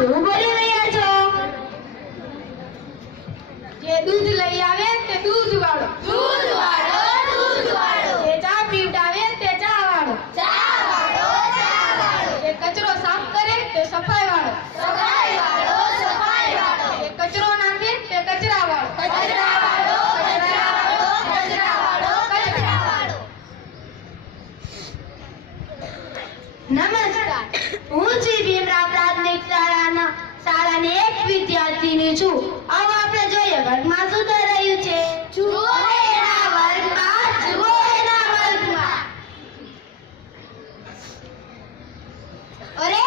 શું બોલી રહ્યા છો? જે દૂધ લઈ આવે તે દૂધ વાળો, દૂધ વાળો, દૂધ વાળો. જે ચા પીવડાવે તે ચા વાળો, ચા વાળો, ચા વાળો. જે કચરો સાફ કરે તે સફાઈ વાળો, સફાઈ વાળો, સફાઈ વાળો. જે કચરો નાખે તે કચરા વાળો, કચરા વાળો, કચરા વાળો, કચરા વાળો, કચરા વાળો. નમસ્કાર, હું શ્રી ભીમરાવ પ્રાથમિક શાળાની એક વિદ્યાર્થીની છું. હવે આપણે જોઈએ વર્ગમાં શું થઈ રહ્યું છે. જુઓ એના વર્ગમાં, જુઓ એના વર્ગમાં. અરે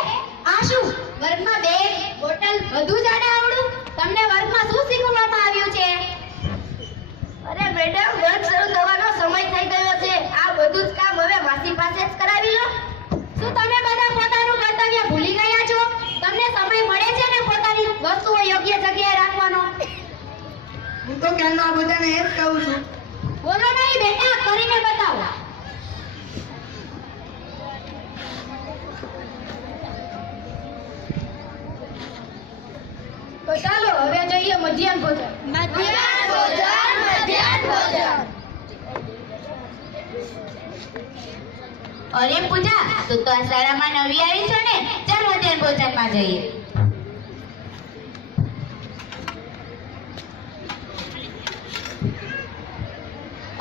આ શું? વર્ગમાં બેગ, બોટલ બધું જાણે આવડું. તમને વર્ગમાં શું શીખવવામાં આવ્યું છે? અરે મેડમ, વર્ગ શરૂ થવાનો સમય થઈ ગયો છે. આ બધું જ કામ હવે માસી પાસે જ કરાવી લો. શું તમે બધા પોતાનું કર્તવ્ય ભૂલી ગયા છો? તમને સમય મળે છે ને પોતાની વસ્તુઓ યોગ્ય જગ્યાએ રાખવાનો? હું તો ક્યાંનો આ બધાને એ જ કહું છું. બોલો નહીં બેટા, કરીને બતાવો. તો ચાલો હવે જઈએ મધ્યાહન ભોજન. મધ્યાહન ભોજન, મધ્યાહન ભોજન. અરે પૂજા, તું તો આ શાળામાં નવી આવી છો ને, ચાલ મધ્યાહન ભોજનમાં જઈએ.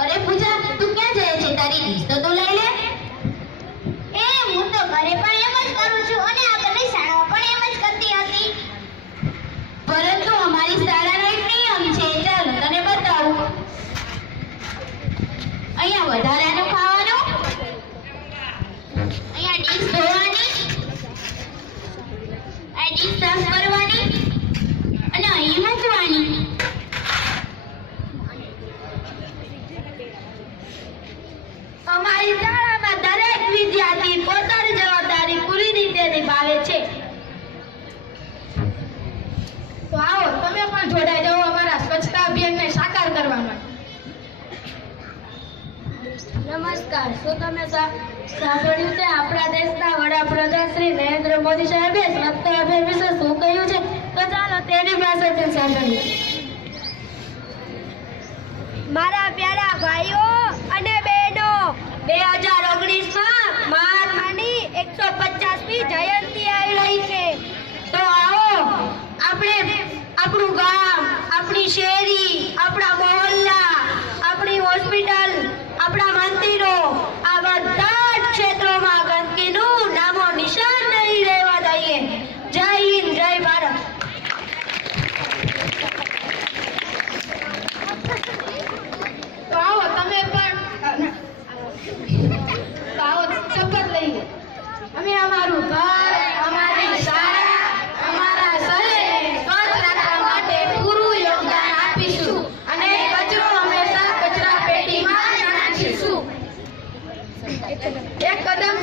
અરે પૂજા, તું ક્યાં જાય છે? તારી ડીશ તો તું લઈ લે. એ હું તો ઘરે પણ એમ જ કરું છું અને આગળની શાળામાં પણ એમ જ કરતી હતી. પરંતુ અમારી શાળાનો એક નિયમ છે, ચાલ તને બતાવું. અહીંયા વધારાનું ખાવાનું, અહીંયા ડીશ ધોવાની, આ ડીશ સાફ કરવાની અને અહીં મૂકવાની. અમારી શાળામાં દરેક વિદ્યાર્થી પોતાની જવાબદારી પૂરી રીતે નિભાવે છે. તો આવો તમે પણ જોડાઈ જાઓ અમારા સ્વચ્છતા અભિયાનને સાકાર કરવા માટે. નમસ્કાર, શું તમે સાંભળ્યું છે આપણા દેશના વડાપ્રધાન શ્રી નરેન્દ્ર મોદી સાહેબે સ્વચ્છતા અભિયાન વિશે શું કહ્યું છે? તો ચાલો તેની પાસેથી સાંભળીએ. મારા પ્યારા ભાઈઓ અને બહેનો, 2019માં મહાત્માની 150મી જયંતિ આવી રહી છે. તો આવો આપણે આપણું ગામ, આપણી શેરી, આપણા મહોલ્લા, આપણી હોસ્પિટલ, આપણા મંદિરો, આ બધા જ ક્ષેત્રોમાં ગંદકીનું નામો નિશાન નહીં રહેવા દઈએ. જય હિન્દ, જય ભારત. તો આવો તમે પણ તો આવો શપથ લઈએ. અમે અમારું ઘર, અમારી શાળા, અમારા શહેરને સ્વચ્છ રાખવા માટે પૂરું યોગદાન આપીશું અને કચરો હંમેશા કચરા પેટીમાં જ નાખીશું. એક કદમ